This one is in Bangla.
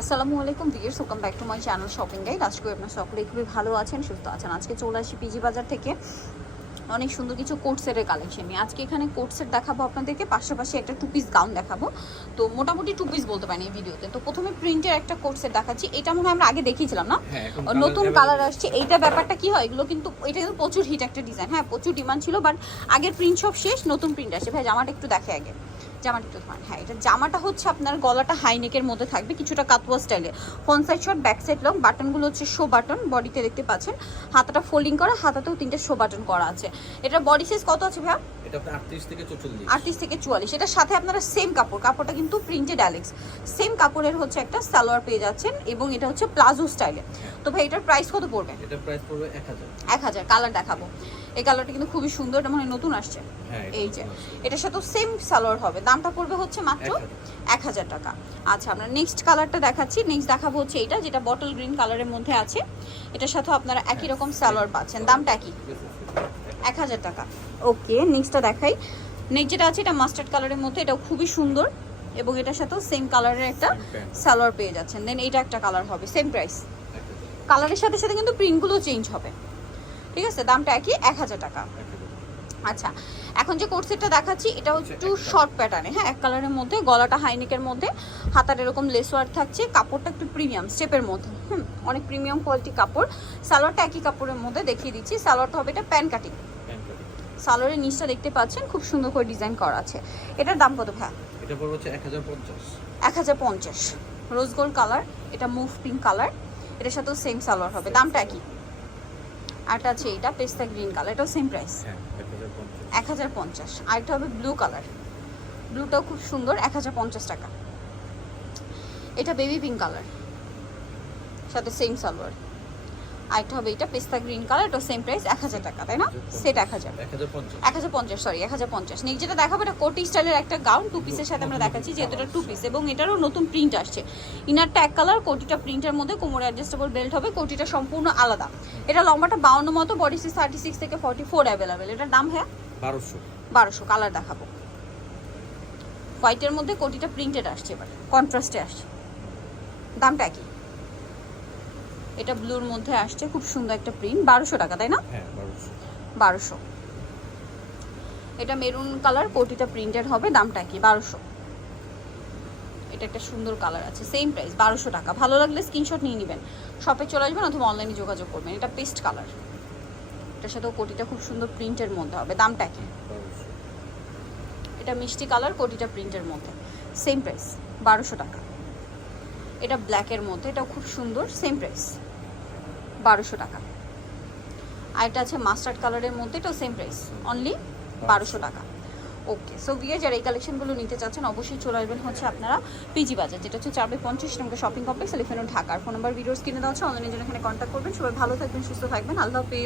আসসালামু আলাইকুম viewers, welcome back to my channel shopping guide. আজকে আপনারা সকলেই খুবই ভালো আছেন, সুস্থ আছেন। আজকে চলে আসি পিজি বাজার থেকে অনেক সুন্দর কিছু কোট সেটের কালেকশন নিয়ে। আজকে এখানে কোট সেট দেখাবো আপনাদেরকে, পাশাপাশি একটা টু পিস গাউন দেখাবো। তো মোটামুটি টু পিস বলতে পারি এই ভিডিওতে। তো প্রথমে প্রিন্টের একটা কোট সেট দেখাচ্ছি। এটা মনে হয় আমরা আগে দেখিয়েছিলাম না, নতুন কালার আসছে। এইটা ব্যাপারটা কি হয়, এগুলো কিন্তু এটা কিন্তু প্রচুর হিট একটা ডিজাইন। হ্যাঁ, প্রচুর ডিমান্ড ছিল, বাট আগের প্রিন্ট সব শেষ, নতুন প্রিন্ট আসছে। ভাই জামাটা একটু দেখে আগে, জামাটা একটু ধরেন। হ্যাঁ, এটা জামাটা হচ্ছে আপনার গলাটা হাইনেকের মধ্যে থাকবে, কিছুটা কাতওয়া স্টাইলে, front side short, back side long. বাটনগুলো হচ্ছে শো বাটন, বডিতে দেখতে পাচ্ছেন। হাতাটা ফোল্ডিং করা, হাতাতেও 3টে শো বাটন করা আছে। এটা বডি সাইজ কত আছে ভাইয়া? এটা আপনার 38 থেকে 44। 38 থেকে 44। এটার সাথে আপনারা সেম কাপড়টা কিন্তু প্রিন্টেড অ্যালেক্স, সেম কাপড়ের হচ্ছে একটা সালোয়ার পেয়ে যাচ্ছেন, এবং এটা হচ্ছে প্লাজো স্টাইলে। তো ভাই এটার প্রাইস কত পড়বে? এটার প্রাইস পড়বে 1000। 1000। কালার দেখাবো, এই কালারটা কিন্তু খুবই সুন্দর, এটা মানে নতুন আসছে। এই যে এটার সাথে সেম সালোয়ার হবে, দামটা পড়বে হচ্ছে মাত্র 1000 টাকা। আচ্ছা, আমরা নেক্সট কালারটা দেখাচ্ছি। নেক্সট দেখাবো হচ্ছে এইটা, যেটা বটল গ্রিন কালারের মধ্যে আছে। এটার সাথে আপনারা একই রকম সালোয়ার পাচ্ছেন, দামটা কি? 1000 টাকা। ওকে, নেক্সটটা দেখাই। নেক্সট যেটা আছে, এটা মাস্টার্ড কালারের মধ্যে, এটাও খুবই সুন্দর, এবং এটার সাথেও সেম কালারের একটা সালোয়ার পেয়ে যাচ্ছেন। দেন এইটা একটা কালার হবে, সেম প্রাইস। কালারের সাথে সাথে কিন্তু প্রিন্টগুলো চেঞ্জ হবে, ঠিক আছে? দামটা একই, 1000 টাকা। আচ্ছা, এখন যে কোট সেটটা দেখাচ্ছি, এটা হচ্ছে একটু শর্ট প্যাটার্নে। হ্যাঁ, এক কালারের মধ্যে, গলাটা হাইনেকের মধ্যে, হাতার এরকম লেস ওয়ার্ক থাকছে। কাপড়টা একটু প্রিমিয়াম স্টেপের মধ্যে, অনেক প্রিমিয়াম কোয়ালিটি কাপড়। সালোয়ারটা একই কাপড়ের মধ্যে দেখিয়ে দিচ্ছি। সালোয়ারটা হবে এটা প্যান কাটিং। সালোয়ারের নিচটা দেখতে পাচ্ছেন, খুব সুন্দর করে ডিজাইন করা আছে। এটার দাম কত ভাই? এটা পড়বে হচ্ছে 1050। 1050। রোজ গোল্ড কালার, এটা মুভ পিঙ্ক কালার। এটার সাথেও সেম সালোয়ার হবে, দামটা একই। আরটা আছে এইটা পেস্তা গ্রিন কালার, এটাও সেম প্রাইস, 1050। আরেকটা হবে ব্লু কালার, ব্লুটাও খুব সুন্দর, 1050 টাকা। এটা বেবি পিঙ্ক কালার, সাথে সেম সালোয়ার। আরেকটা হবে এটা পেস্তা গ্রিন কালার, এটাও সেম প্রাইস, 1000 টাকা, তাই না? সেট 1050। 1050। নেক্সট যেটা দেখাবো, এটা কোটি স্টাইলের একটা গাউন, টু পিসের সাথে আমরা দেখাচ্ছি, যেহেতু এটা টু পিস, এবং এটারও নতুন প্রিন্ট আসছে। ইনারটা এক কালার, কোটিটা প্রিন্টের মধ্যে, কোমরে অ্যাডজাস্টেবল বেল্ট হবে, কোটিটা সম্পূর্ণ আলাদা। এটা লম্বাটা 52 মতো, বডি সাইজ 36 থেকে 44 অ্যাভেলেবেল। এটার দাম হ্যাঁ 1200। কালার দেখাবো, হোয়াইটের মধ্যে, কোটিটা প্রিন্টেড আসছে, এবার কন্ট্রাস্টে আসছে। দামটা কি? এটা ব্লুর মধ্যে আসছে, খুব সুন্দর একটা প্রিন্ট, 1200 টাকা, তাই না? হ্যাঁ, 1200। এটা মেরুন কালার, কোটিটা প্রিন্টেড হবে, দামটা কি? 1200। এটা একটা সুন্দর কালার আছে, সেম প্রাইস, 1200 টাকা। ভালো লাগলে স্ক্রিনশট নিয়ে নেবেন, শপে চলে আসবেন অথবা অনলাইনে যোগাযোগ করবেন। এটা পেস্ট কালার, এটার সাথেও কোটিটা খুব সুন্দর প্রিন্টের মধ্যে হবে, দামটা কি? 1200। এটা মিষ্টি কালার, কোটিটা প্রিন্টের মধ্যে, সেম প্রাইস, 1200 টাকা। এটা ব্ল্যাকের মধ্যে, এটাও খুব সুন্দর, সেম প্রাইস, 1200 টাকা। আর এটা আছে মাস্টার্ড কালারের মধ্যে, এটাও সেম প্রাইস, অনলি 1200 টাকা। ওকে, সো ভিউয়ার যারা এই কালেকশনগুলো নিতে চাচ্ছেন, অবশ্যই চলে আসবেন হচ্ছে আপনারা পিজি বাজার, যেটা হচ্ছে 450 নম্বর শপিং কমপ্লেক্স, এলিফ্যান্ট রোড, ঢাকার। ফোন নাম্বার ভিডিওস কিনে দেওয়া হচ্ছে, অনলাইনের জন্য এখানে কন্ট্যাক্ট করবেন। সবাই ভালো থাকবেন, সুস্থ থাকবেন, আল্লাহ হাফেজ।